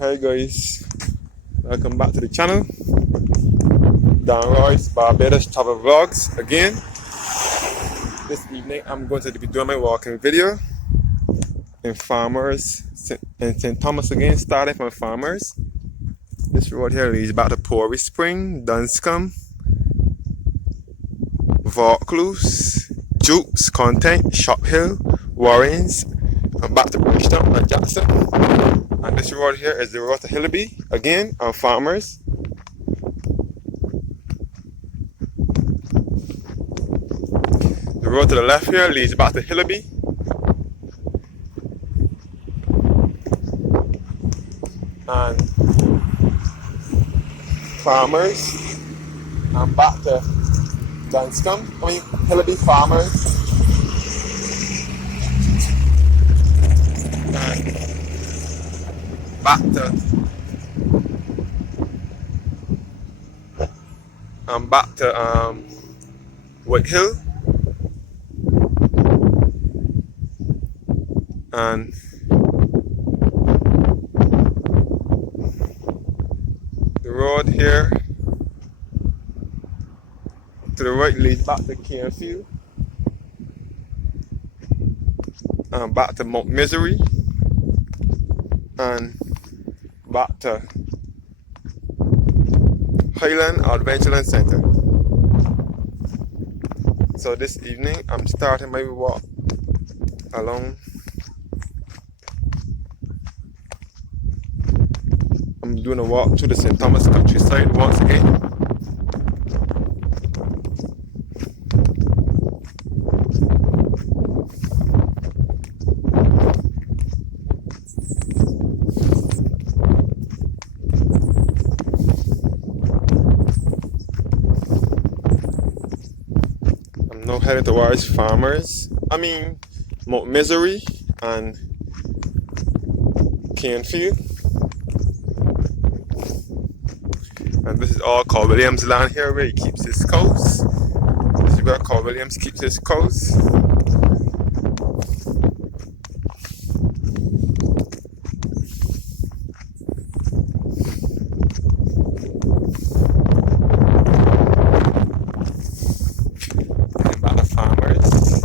Hi guys, welcome back to the channel. Dan Roy's Barbados travel vlogs again. This evening I'm going to be doing my walking video in Farmers in St. Thomas again, starting from Farmers. This road here leads back to Porry Spring, Dunscombe, Vaucluse, Jukes, Content, Shop Hill, Warrens, and back to Bridgetown and Jackson. And this road here is the road to Hillaby again on Farmers. The road to the left here leads back to Hillaby. And Farmers. And back to Dunscombe. Hillaby, Farmers. And back to White Hill. And the road here to the right leads back to Cairnfield and back to Mount Misery and back to Highland Adventureland Center. So this evening I'm starting my walk along. I'm doing a walk through the St. Thomas countryside once again. I'm now headed towards Mount Misery and Cairnfield. And this is all Carl Williams land here where he keeps his cows. This is where Carl Williams keeps his cows. And back to Farmers.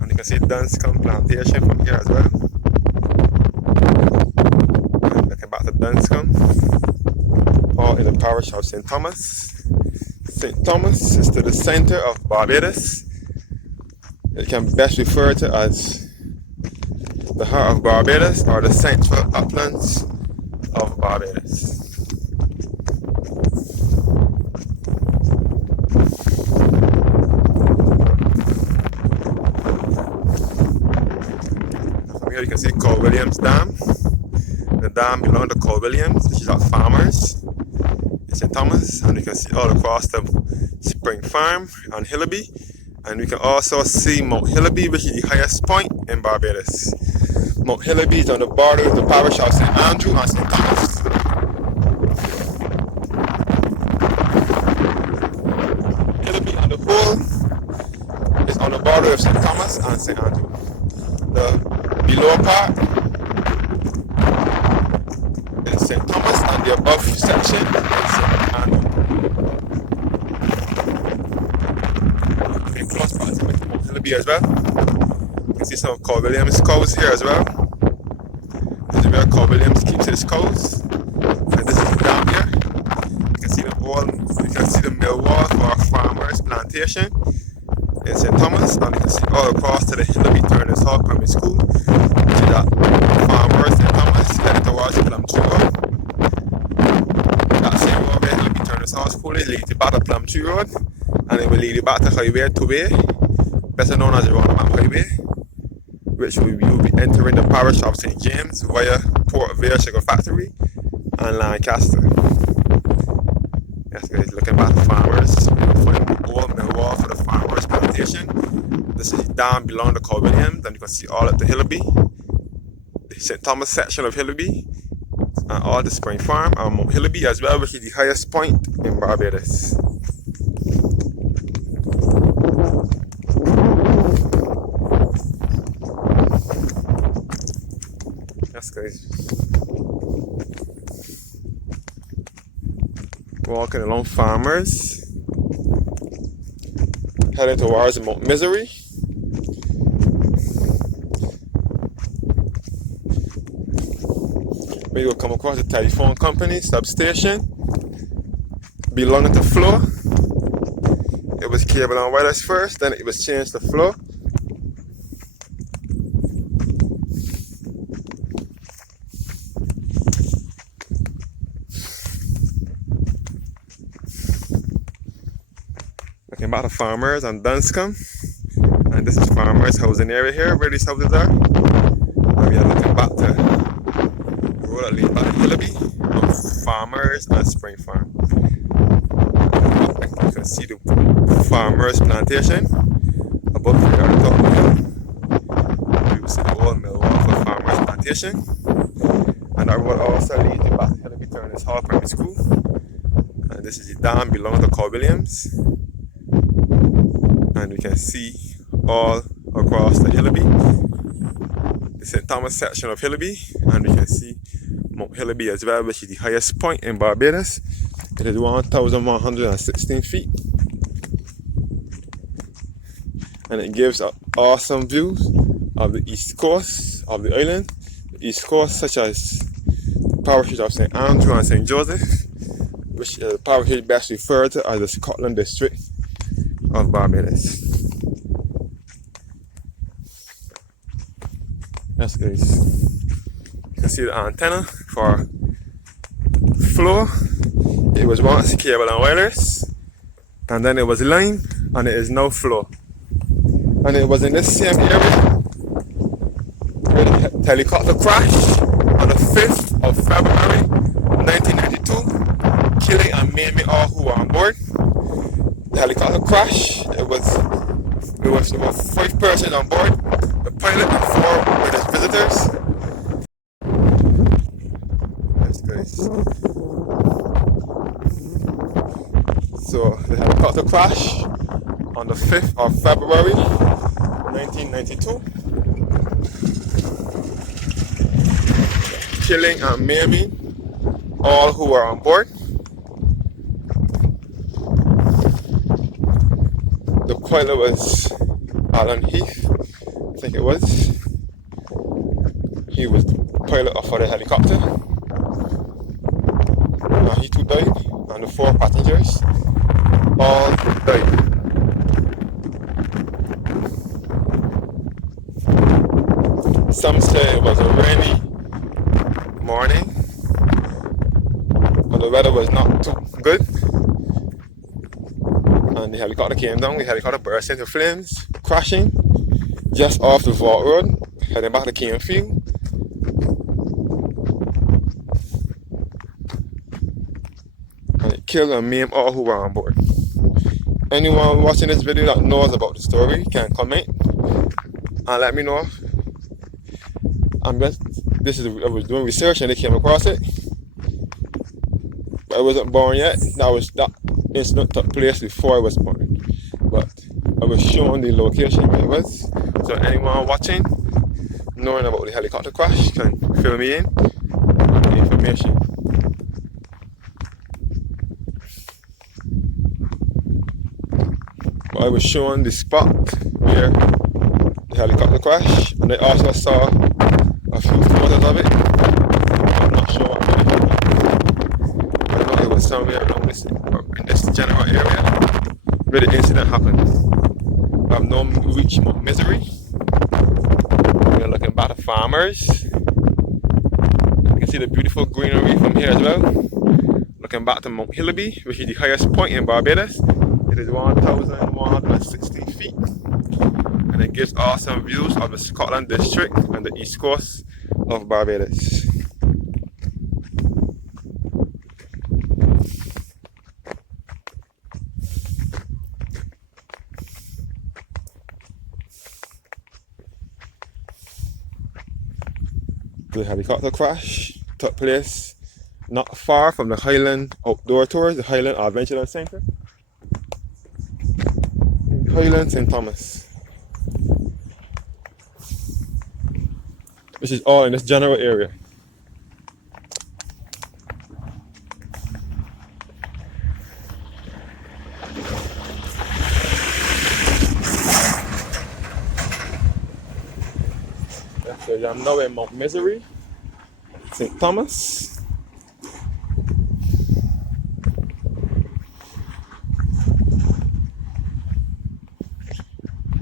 And you can see Dunscombe plantation from here as well. And looking back to Dunscombe. All in the parish of St. Thomas. St. Thomas is to the center of Barbados. It can best refer to as the heart of Barbados or the central uplands of Barbados. From here you can see Carl Williams Dam. The dam belongs to Carl Williams, which is at Farmers in St. Thomas, and you can see all across the Spring Farm on Hillaby, and we can also see Mount Hillaby, which is the highest point in Barbados. Mount Hillaby is on the border of the parish of St. Andrew and St. Thomas. Hillaby on the whole is on the border of St. Thomas and St. Andrew. The below part St. Thomas and the above section is St. Andrew. Very close proximity to Mount Hillaby as well. You can see some of Carl Williams' cows here as well. This is where Carl Williams keeps his cows. And this is down here. You can see the wall, you can see the mill wall for our Farmers plantation in St. Thomas, and you can see all across to the Hillaby Turner's Hall Primary School. You see that Farmers St. Thomas heading towards Plumtree Road. That same road where Hillaby Turner's Hall School is leads you back to Plumtree Road, and it will lead you back to Highway 2A, better known as the Roundabout Highway, which you will be entering the parish of St. James via Port Vale Sugar Factory and Lancaster. Yes guys, looking back to Farmers, you'll find the old mill wall for the Farmers plantation. This is down below the Carl Williams, and you can see all at the Hillaby, the St. Thomas section of Hillaby, and all the Spring Farm and Mount Hillaby as well, which is the highest point in Barbados. Yes guys. Walking along Farmers, heading towards Mount Misery. We will come across a telephone company substation belonging to Floor. It was cable and wireless first, then it was changed to Floor. Looking back to Farmers and Dunscombe, and this is Farmers housing area here where these houses are. And we are looking back to the road that leads back to Hillaby, Farmers and Spring Farm. You can see the Farmers plantation above here at the top here. You will see the old mill wall for Farmers plantation, and that road also leads you back to Hillaby Turner's Hall Primary School. And this is the dam belonging to Carl Williams. And we can see all across the Hillaby, the St. Thomas section of Hillaby, and we can see Mount Hillaby as well, which is the highest point in Barbados. It is 1,116 feet, and it gives awesome views of the east coast of the island, the east coast such as the parishes of St. Andrew and St. Joseph, which is the parish best referred to as the Scotland district of Barbados. Yes guys, you can see the antenna for Floor. It was once cable and wireless, and then it was line, and it is now Floor. And it was in this same area where the helicopter crashed on the 5th of February 1992, killing and maiming all who were on board. The helicopter crash, it was about 5 persons on board, the pilot and 4 British visitors. Yes guys. So the helicopter crash on the 5th of February 1992, killing and maiming all who were on board. The pilot was Alan Heath, I think it was. He was the pilot for the helicopter. He too died, and the 4 passengers all died. Some say it was a rainy morning, and the weather was not too good. And the helicopter came down, the helicopter burst into flames, crashing just off the Vault Road, heading back to Canefield. And it killed and maimed all who were on board. Anyone watching this video that knows about the story can comment and let me know. I was doing research and they came across it. But I wasn't born yet. That incident took place before I was born. But I was shown the location where it was. So anyone watching, knowing about the helicopter crash, can fill me in on the information. But I was shown the spot where the helicopter crashed, and I also saw a few photos of it. I'm not sure what really happened. I know it was somewhere around in this general area where the incident happened. I've now reached Mount Misery. We're looking back at Farmers. You can see the beautiful greenery from here as well. Looking back to Mount Hillaby, which is the highest point in Barbados. It is 1,116 feet. And it gives awesome views of the Scotland district and the east coast of Barbados. The helicopter crash took place not far from the Highland Outdoor Tours, the Highland Adventure Centre. Highland St. Thomas. Which is all in this general area. I'm now in Mount Misery, St. Thomas.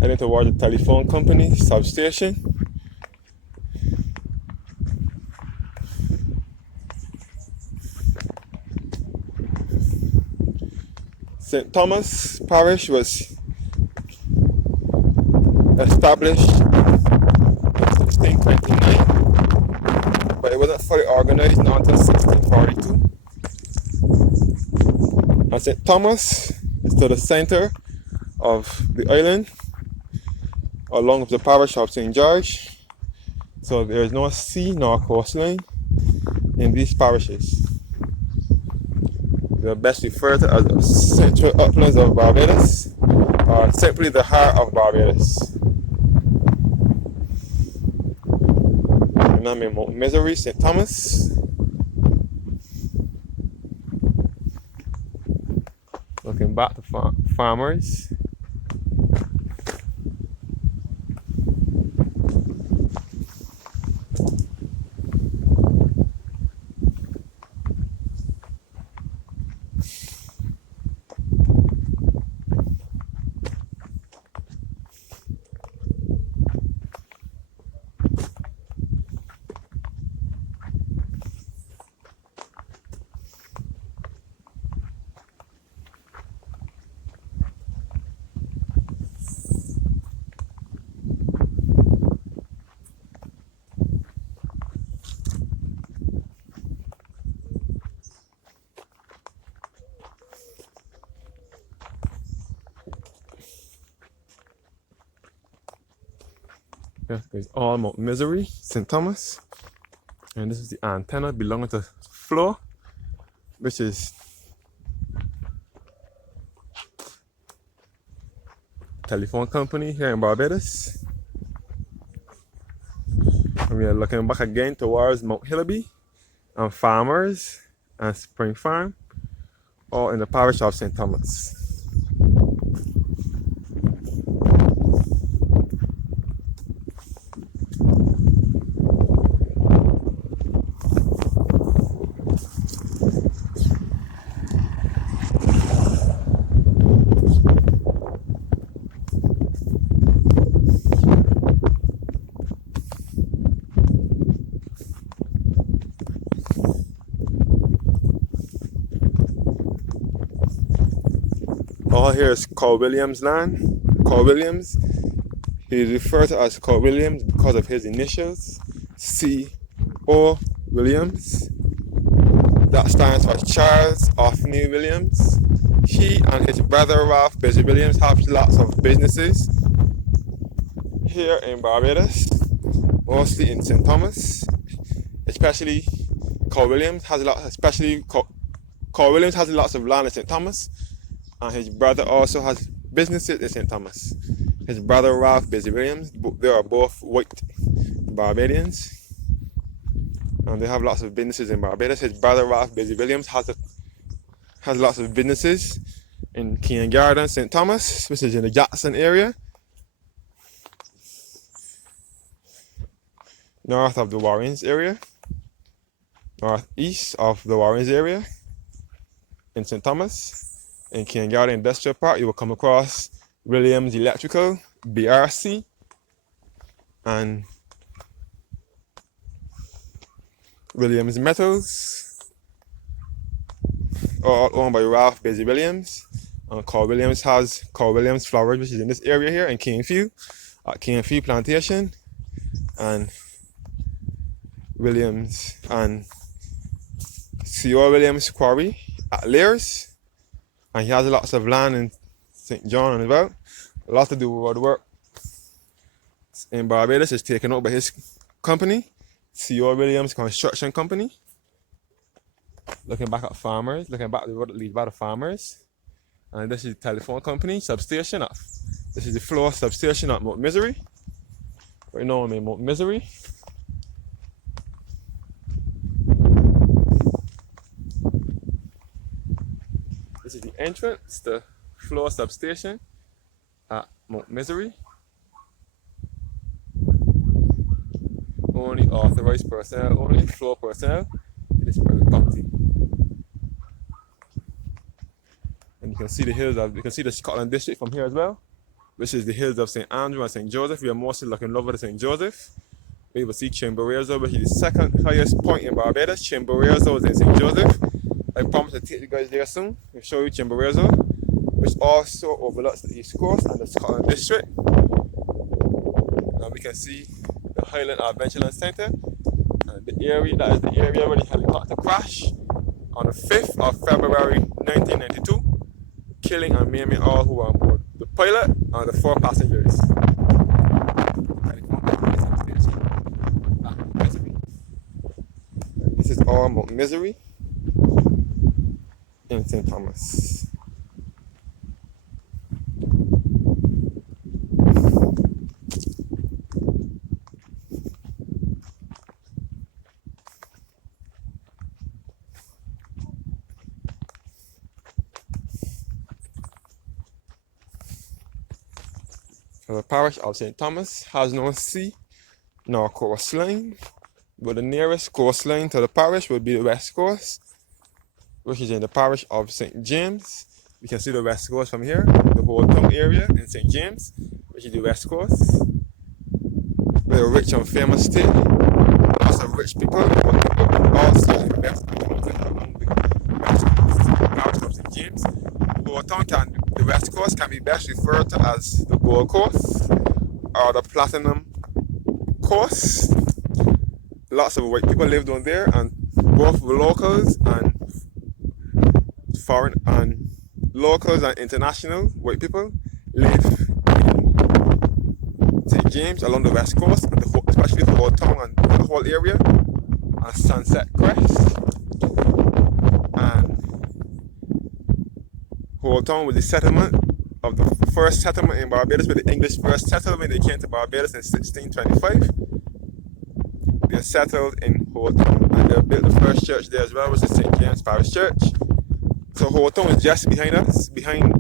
Heading toward the telephone company substation. St. Thomas Parish was established in 1629, but it wasn't fully organized until 1642. And St. Thomas is to the center of the island, along with the parish of St. George. So there is no sea nor coastline in these parishes. They are best referred to as the central uplands of Barbados, or simply the heart of Barbados. And I'm in Mount Misery, St. Thomas. Looking back to farmers. Yeah, there's all Mount Misery, St. Thomas. And this is the antenna belonging to Floor, which is telephone company here in Barbados. And we are looking back again towards Mount Hillaby and Farmers and Spring Farm, all in the parish of St. Thomas. All here is Carl Williams land. Carl Williams, he is referred to as Carl Williams because of his initials, C.O. Williams. That stands for Charles Othniel Williams. He and his brother Ralph Busy Williams have lots of businesses here in Barbados, mostly in St. Thomas. Especially Carl Williams has Carl Williams has lots of land in St. Thomas. And his brother also has businesses in St. Thomas. His brother Ralph Busy Williams, they are both white Barbadians. And they have lots of businesses in Barbados. His brother Ralph Busy Williams has lots of businesses in Keene Garden, St. Thomas, which is in the Jackson area, north of the Warrens area, northeast of the Warrens area, in St. Thomas. In Keene Garden Industrial Park, you will come across Williams Electrical, BRC, and Williams Metals, all owned by Ralph Busy Williams. And Carl Williams has Carl Williams Flowers, which is in this area here in Kingfield, at Kingfield Plantation, and Williams and C.O. Williams Quarry at Lears. And he has lots of land in St. John as well. A lot to do with road work in Barbados is taken out by his company, C.O. Williams Construction Company. Looking back at farmers, looking back at the road that leads by the farmers. And this is the telephone company, substation. This is the floor substation at Mount Misery. Right now I'm in Mount Misery. This is the entrance, the floor substation at Mount Misery. only authorized personnel, only floor personnel in this private property. And you can see the hills of, you can see the Scotland district from here as well, which is the hills of St. Andrew and St. Joseph. We are mostly looking over to St. Joseph. We will see Chimborazo, which is the second highest point in Barbados. Chimborazo is in St. Joseph. I promise to take you guys there soon. I'll show you Chimborazo, which also overlooks the East Coast and the Scotland district. And we can see the Highland Adventureland Centre. And the area, that is the area where the helicopter crashed on the 5th of February 1992, killing and maiming all who were on board. The pilot and the 4 passengers. This is all Mount Misery in St. Thomas. The parish of St. Thomas has no sea nor coastline, but the nearest coastline to the parish would be the West Coast, which is in the parish of St. James. You can see the West Coast from here, the whole town area in St. James, which is the West Coast. Very rich and famous state. Lots of rich people, but also the best among the West Coast, the parish of St. James. The West Coast can be best referred to as the Gold Coast or the Platinum Coast. Lots of white people live down there, and both locals and foreign and locals and international white people live in St. James along the West Coast, and especially the whole town and the whole area, and Sunset Crest. And whole town was the settlement of the first settlement in Barbados, with the English first settled when they came to Barbados in 1625. They settled in Whole Town, and they built the first church there as well, which is St. James Parish Church. So Whole Town is just behind us, behind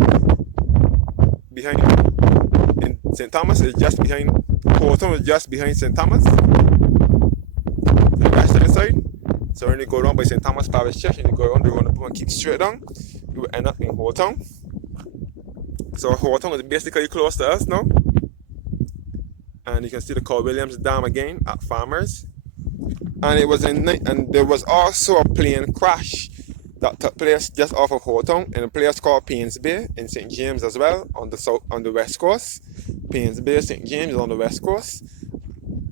in St. Thomas is just behind. Whole Town is just behind St. Thomas, the west side. So when you go down by St. Thomas Parish Church and you go around the roundabout and keep straight down, you will end up in Whole Town. So Whole Town is basically close to us now. And you can see the Carl Williams Dam again at Farmers. And there was also a plane crash that took place just off of Whole Town in a place called Paynes Bay in St. James as well, on the west coast. Paynes Bay, St. James on the west coast.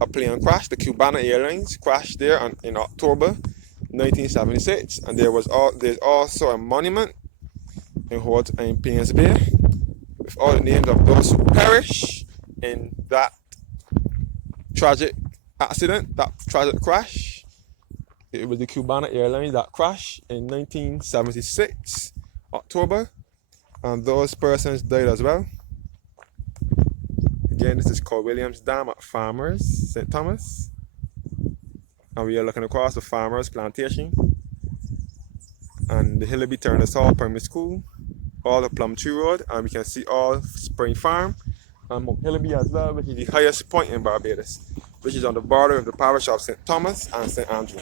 A plane crash, the Cubana Airlines crashed there in October 1976, and there's also a monument in Paynes Bay with all the names of those who perished in that tragic accident, that tragic crash. It was the Cubana Airlines that crashed in 1976, October, and those persons died as well. Again, this is Carl Williams Dam at Farmers, St. Thomas. And we are looking across the Farmers Plantation. And the Hillaby Turners Hall Primary School, all the Plum Tree Road, and we can see all Spring Farm and Mount Hillaby as well, which is the highest point in Barbados, which is on the border of the parish of St. Thomas and St. Andrew.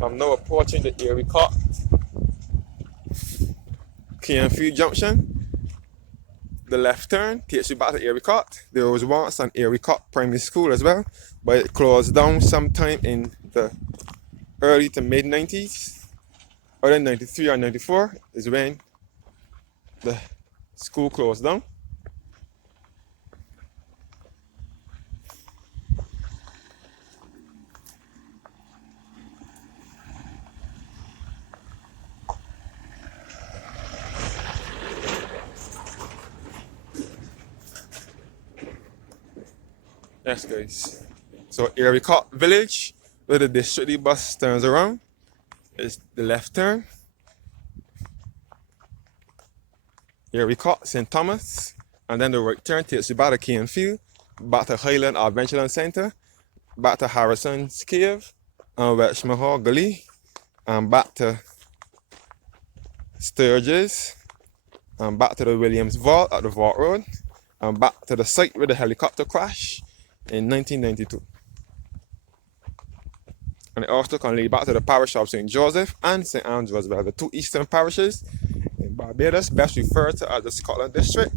I'm now approaching the Erie Court Cairnfield Junction. The left turn takes you back to Erie Court. There was once an Erie Court Primary School as well, but it closed down sometime in the early to mid 90s. Or in 93 or 94 is when the school closed down. Yes, guys. So Erie Court Village, where the district bus turns around, is the left turn. Erie Court, St. Thomas, and then the right turn takes you back to Cairnfield, back to Highland Adventureland Centre, back to Harrison's Cave, and Wetchmore Hall Gully, and back to Sturgis, and back to the Williams Vault at the Vault Road, and back to the site where the helicopter crashed in 1992. And it also can lead back to the parish of St. Joseph and St. Andrew as well, the two eastern parishes in Barbados, best referred to as the Scotland District.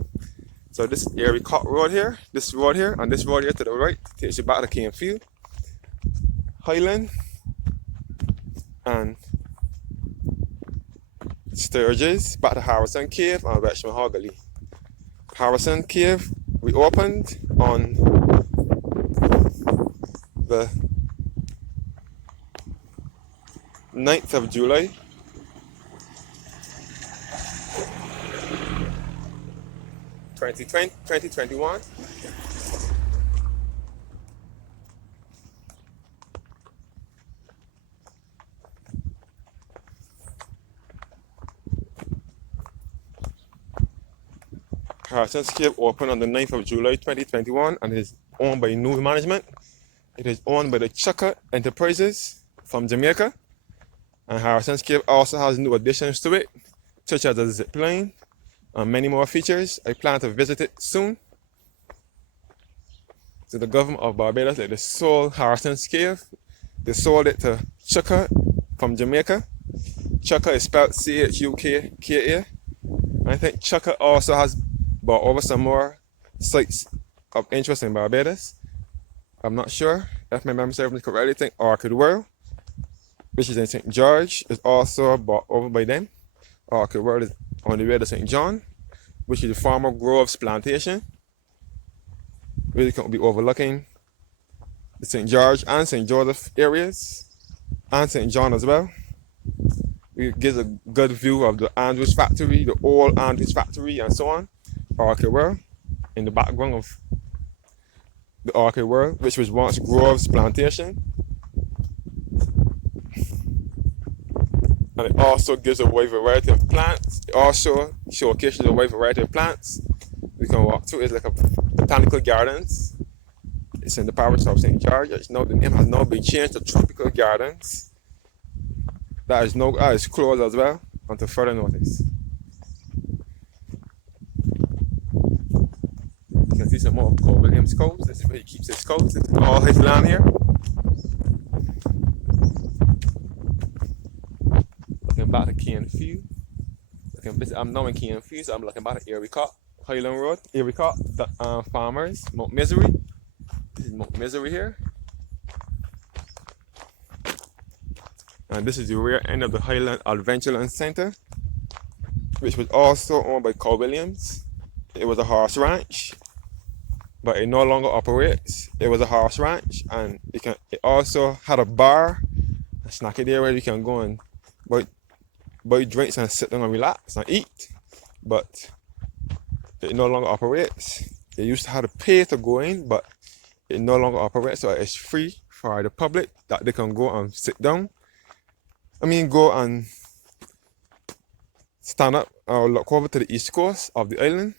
So this Erie Court Road here, this road here, and this road here to the right takes you back to Canefield, Highland, and Sturgis, back to Harrison Cave and Richmond Hoggley. Harrison Cave reopened on the 9th of July 2021. Harrison's Cave opened on the 9th of July 2021 and is owned by new management. It is owned by the Chucker Enterprises from Jamaica. And Harrison's Cave also has new additions to it, such as a zip line and many more features. I plan to visit it soon. So the government of Barbados, like, they sold Harrison's Cave. They sold it to Chucker from Jamaica. Chucker is spelled C-H-U-K-K-A. I think Chucker also has bought over some more sites of interest in Barbados. I'm not sure if my memory serves me correctly. I think Orchid World, which is in St. George, is also bought over by them. Orchid World is on the way to St. John, which is the Farmer Groves plantation. Really can be overlooking the St. George and St. Joseph areas, and St. John as well. It gives a good view of the Andrews factory, the old Andrews factory, and so on. Orchid World in the background of the Orchid World, which was once Groves plantation. And it also gives a wide variety of plants. It also showcases a wide variety of plants. We can walk through. It's like a botanical gardens. It's in the parish of St. George. The name has now been changed to Tropical Gardens. That is closed as well until further notice. You can see some more of Cole Williams' coast. This is where he keeps his coast. This is all his land here. Looking back to Canefield. I'm now in Canefield, so I'm looking back at Erie Court, Highland Road, Erie Court, Farmers, Mount Misery. This is Mount Misery here. And this is the rear end of the Highland Adventureland Center, which was also owned by Cole Williams. It was a horse ranch, but it no longer operates. It was a horse ranch, and it also had a bar, a snacky area where you can go and buy drinks and sit down and relax and eat. But it no longer operates. They used to have to pay to go in, but it no longer operates, so it's free for the public that they can go and sit down. Go and stand up or look over to the east coast of the island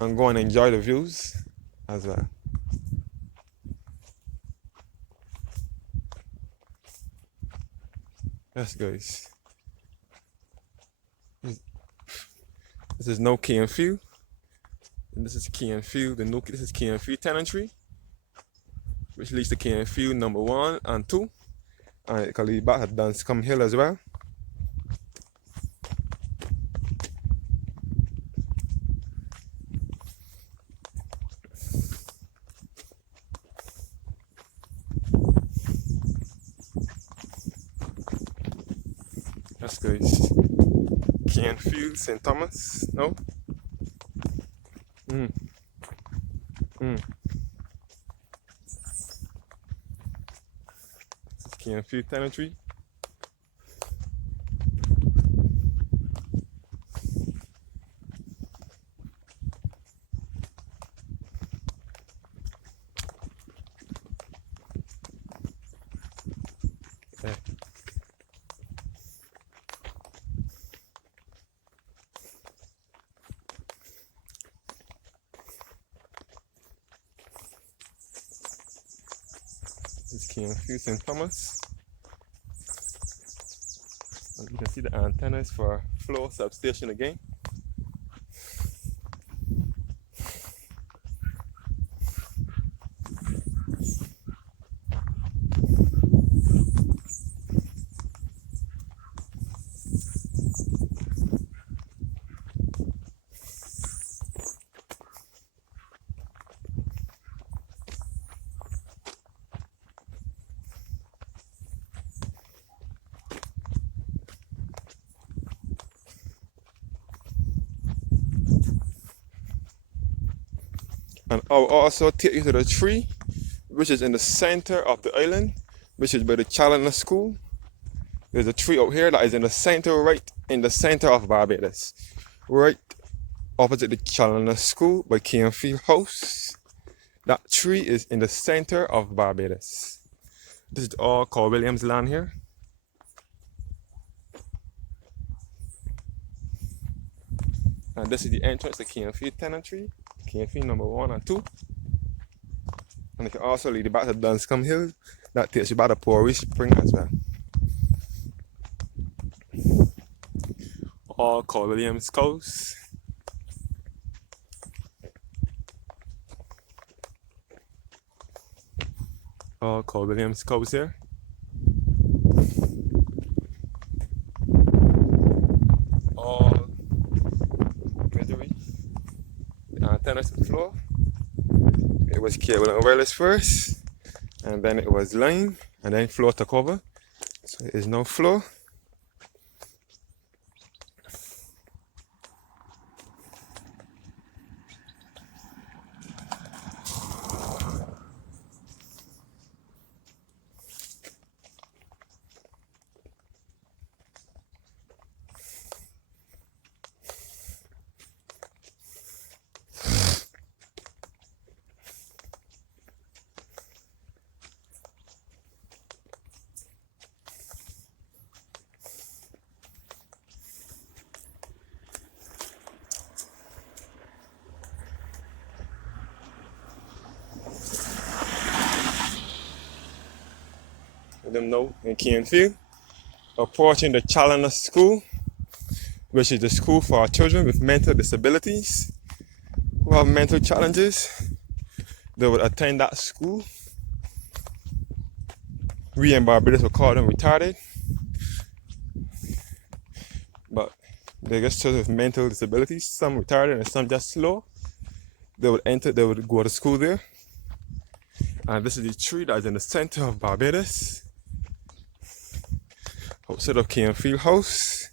and go and enjoy the views as well. Yes, guys. This is no Canefield. And this is Canefield. This is Canefield tenantry, which leads to Canefield number 1 and 2. And it can lead back to Dunscombe Hill as well. Yes, guys. Canefield, St. Thomas. No? This is Canefield tenantry. Okay. This is Canefield, St. Thomas. And you can see the antennas for floor substation again. And I'll also take you to the tree, which is in the center of the island, which is by the Challenger School. There's a tree out here that is in the center, right in the center of Barbados. Right opposite the Challenger School by Field House. That tree is in the center of Barbados. This is all Carl Williams land here. And this is the entrance to Field Tenantry, Field number 1 and 2. And you can also lead you back to Dunscombe Hill. That takes you back to Port Spring as well. All Carl Williams Coast. All Carl Williams Coast here. All Midway. The antennas on the floor. It was cable and wireless first, and then it was line, and then floor took over. So there is no floor. Let them know in Canfield. Approaching the Challenger School, which is the school for our children with mental disabilities who have mental challenges. They would attend that school. We in Barbados would call them retarded, but they're just children with mental disabilities, some retarded and some just slow. They would go to school there. And this is the tree that is in the center of Barbados, outside of Field House.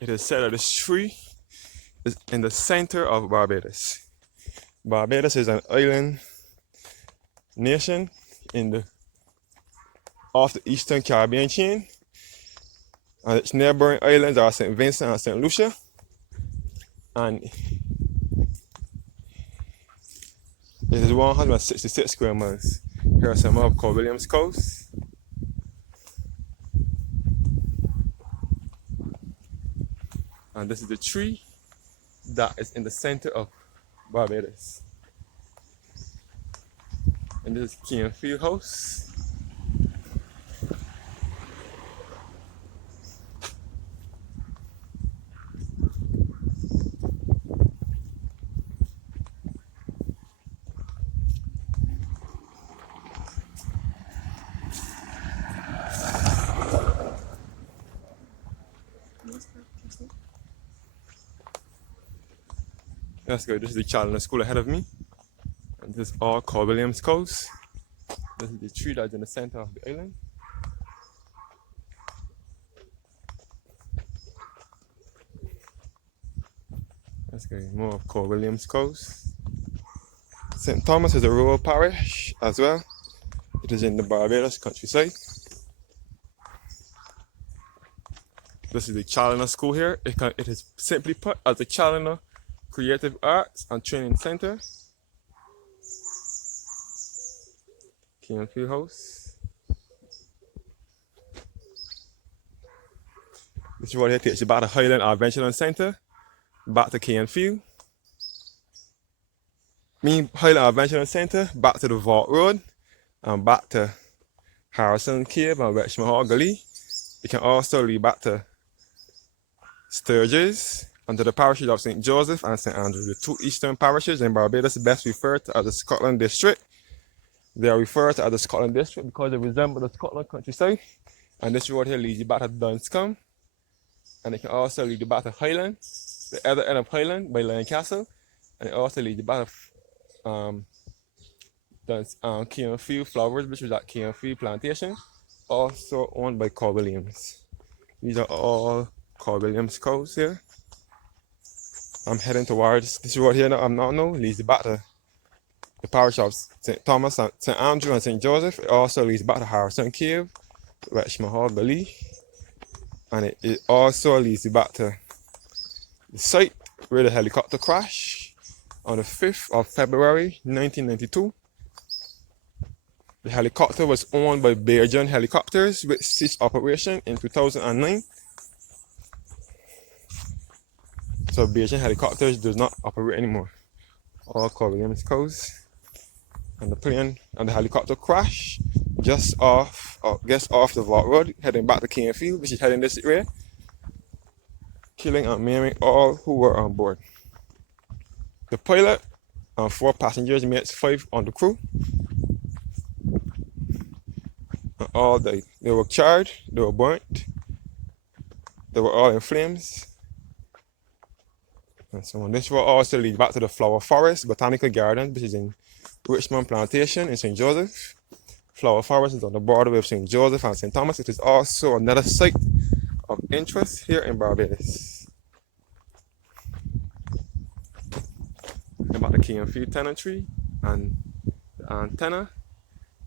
It is said that this tree is in the center of Barbados. Barbados is an island nation off the eastern Caribbean chain, and its neighboring islands are St. Vincent and St. Lucia. And it is 166 square miles. Here are some of Carl Williams Coast. And this is the tree that is in the center of Barbados. And this is Field House. Let's go. This is the Challenger School ahead of me. And this is all Carl Williams Coast. This is the tree that's in the center of the island. Let's go. More of Carl Williams Coast. St. Thomas is a rural parish as well. It is in the Barbados countryside. This is the Challenger School here. It is simply put as the Challenger Creative Arts and Training Center. Field House. This road here takes you back to Highland Adventure Center, back to Field. Highland Adventure Center, back to the Vault Road, and back to Harrison Cave and Richmond Hall Gully, it can also lead back to Sturgis under the parishes of St. Joseph and St. Andrew, the two eastern parishes in Barbados, best referred to as the Scotland District. They are referred to as the Scotland District because they resemble the Scotland countryside. And this road here leads you back to Dunscombe. And it can also lead you back to Highland, the other end of Highland by Castle. And it also leads you back to Keonfield Flowers, which was at Keonfield Plantation, also owned by Carl Williams. These are all Carl Williams cows here. I'm heading towards this road here now. I'm not now leads back to the parish of St. Thomas, St. Andrew, and St. Joseph. It also leads back to Harrison Cave, Richmond Gully, and it also leads you back to the site where the helicopter crashed on the 5th of February 1992. The helicopter was owned by Belgian Helicopters, which ceased operation in 2009. So Belgian Helicopters does not operate anymore. All Carl Williams cows. And the plane and the helicopter crashed just off the Vault Road, heading back to Keonfield, which is heading this way, killing and maiming all who were on board. The pilot and 4 passengers made 5 on the crew. And all they were charred, they were burnt, they were all in flames. And so this will also lead back to the Flower Forest Botanical Garden, which is in Richmond Plantation in St. Joseph. Flower Forest is on the border with St. Joseph and St. Thomas. It is also another site of interest here in Barbados. About the Keonfield tenantry and the antenna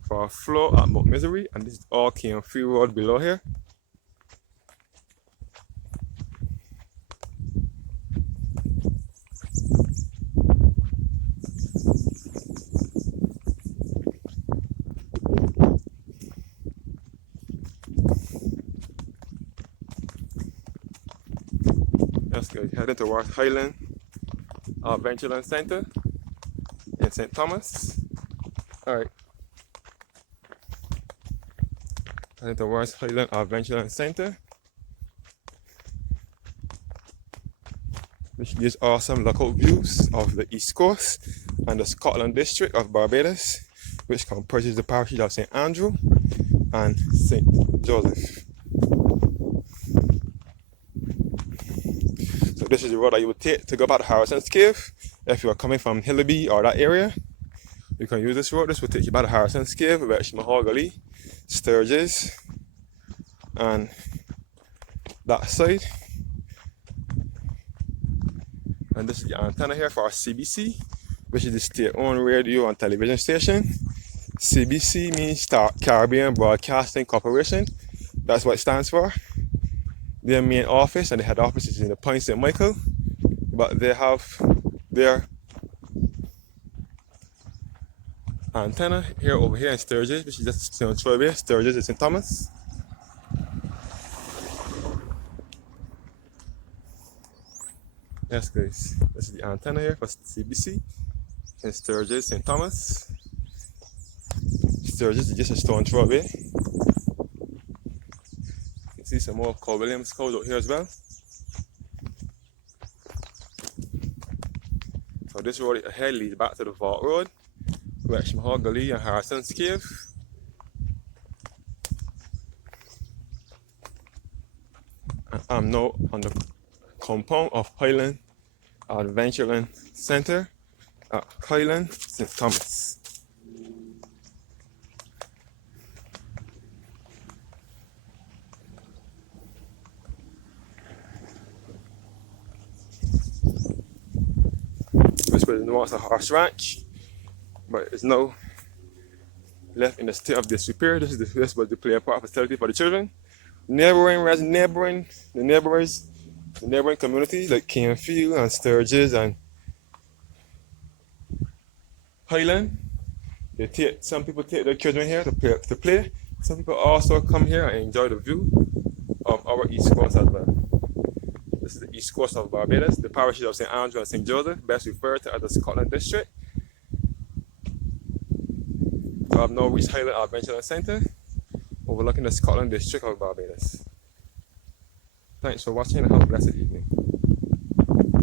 for a flow at Mount Misery, and this is all Keonfield Road below here. Let's go heading towards Highland Adventureland Center in St. Thomas. Alright. Heading towards Highland Adventureland Center, which gives awesome lookout views of the East Coast and the Scotland District of Barbados, which comprises the parishes of St. Andrew and St. Joseph. So this is the road that you would take to go back to Harrison's Cave. If you are coming from Hillaby or that area, you can use this road. This will take you back to Harrison's Cave, Richmond Gully, Sturgis, and that side. And this is the antenna here for our CBC, which is the state-owned radio and television station. CBC means Caribbean Broadcasting Corporation. That's what it stands for. Their main office and the head office is in the Point St. Michael, but they have their antenna here over here in Sturgis, which is just on Troy, Sturgis and St. Thomas. Yes guys, this is the antenna here for CBC in Sturgis, St. Thomas. Sturgis is just a stone throw away. You can see some more Carl Williams cows out here as well. So this road ahead leads back to the Vault Road, Richmond Gully and Harrison's Cave. And I'm now on the compound of Highland Adventureland Center at Highland St. Thomas. This was once a horse ranch, but it's now left in the state of disrepair. This was the play park facility for the children. Neighboring communities like Keonfield and Sturgis and Highland, some people take their children here to play. Some people also come here and enjoy the view of our East Coast as well. This is the East Coast of Barbados, the parishes of St. Andrew and St. Joseph, best referred to as the Scotland District. So I've now reached Highland Adventureland Center, overlooking the Scotland District of Barbados. Thanks for watching and have a blessed evening.